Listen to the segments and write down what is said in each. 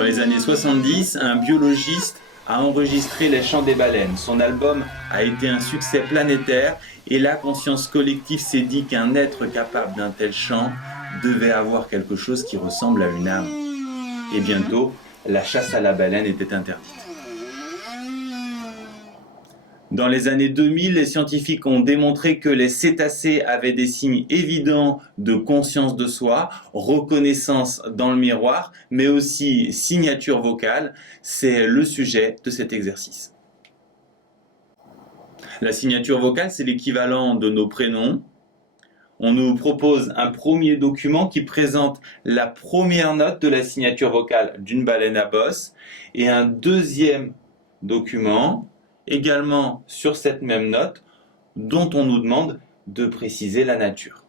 Dans les années 70, un biologiste a enregistré les chants des baleines. Son album a été un succès planétaire et la conscience collective s'est dit qu'un être capable d'un tel chant devait avoir quelque chose qui ressemble à une âme. Et bientôt, la chasse à la baleine était interdite. Dans les années 2000, les scientifiques ont démontré que les cétacés avaient des signes évidents de conscience de soi, reconnaissance dans le miroir, mais aussi signature vocale. C'est le sujet de cet exercice. La signature vocale, c'est l'équivalent de nos prénoms. On nous propose un premier document qui présente la première note de la signature vocale d'une baleine à bosse et un deuxième document également sur cette même note, dont on nous demande de préciser la nature.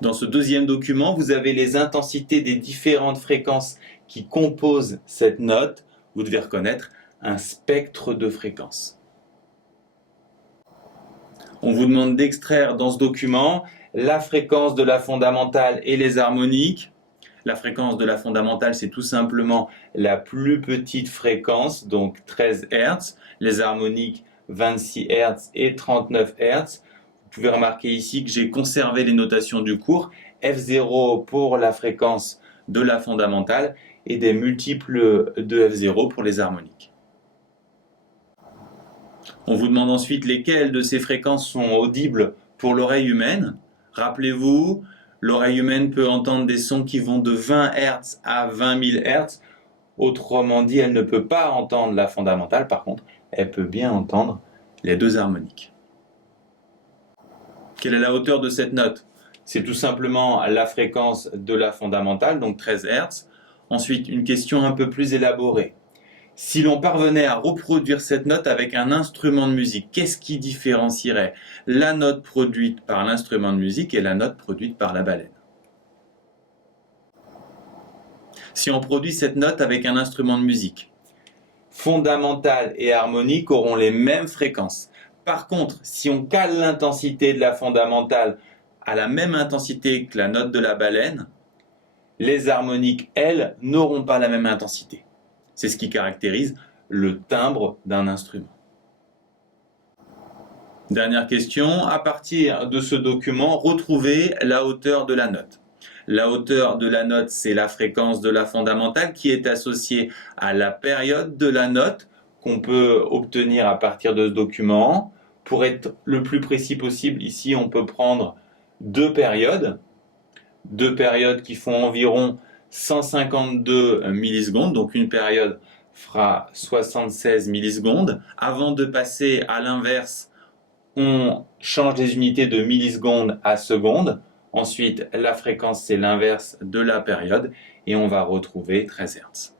Dans ce deuxième document, vous avez les intensités des différentes fréquences qui composent cette note. Vous devez reconnaître un spectre de fréquences. On vous demande d'extraire dans ce document la fréquence de la fondamentale et les harmoniques. La fréquence de la fondamentale, c'est tout simplement la plus petite fréquence, donc 13 Hz. Les harmoniques, 26 Hz et 39 Hz. Vous pouvez remarquer ici que j'ai conservé les notations du cours. F0 pour la fréquence de la fondamentale et des multiples de F0 pour les harmoniques. On vous demande ensuite lesquelles de ces fréquences sont audibles pour l'oreille humaine. Rappelez-vous, l'oreille humaine peut entendre des sons qui vont de 20 Hz à 20 000 Hz. Autrement dit, elle ne peut pas entendre la fondamentale. Par contre, elle peut bien entendre les deux harmoniques. Quelle est la hauteur de cette note? C'est tout simplement la fréquence de la fondamentale, donc 13 Hz. Ensuite, une question un peu plus élaborée. Si l'on parvenait à reproduire cette note avec un instrument de musique, qu'est-ce qui différencierait la note produite par l'instrument de musique et la note produite par la baleine? Si on produit cette note avec un instrument de musique, fondamentale et harmonique auront les mêmes fréquences. Par contre, si on cale l'intensité de la fondamentale à la même intensité que la note de la baleine, les harmoniques, elles, n'auront pas la même intensité. C'est ce qui caractérise le timbre d'un instrument. Dernière question, à partir de ce document, retrouvez la hauteur de la note. La hauteur de la note, c'est la fréquence de la fondamentale qui est associée à la période de la note qu'on peut obtenir à partir de ce document. Pour être le plus précis possible, ici on peut prendre deux périodes qui font environ 152 millisecondes, donc une période fera 76 millisecondes. Avant de passer à l'inverse, on change les unités de millisecondes à secondes. Ensuite, la fréquence, c'est l'inverse de la période et on va retrouver 13 Hz.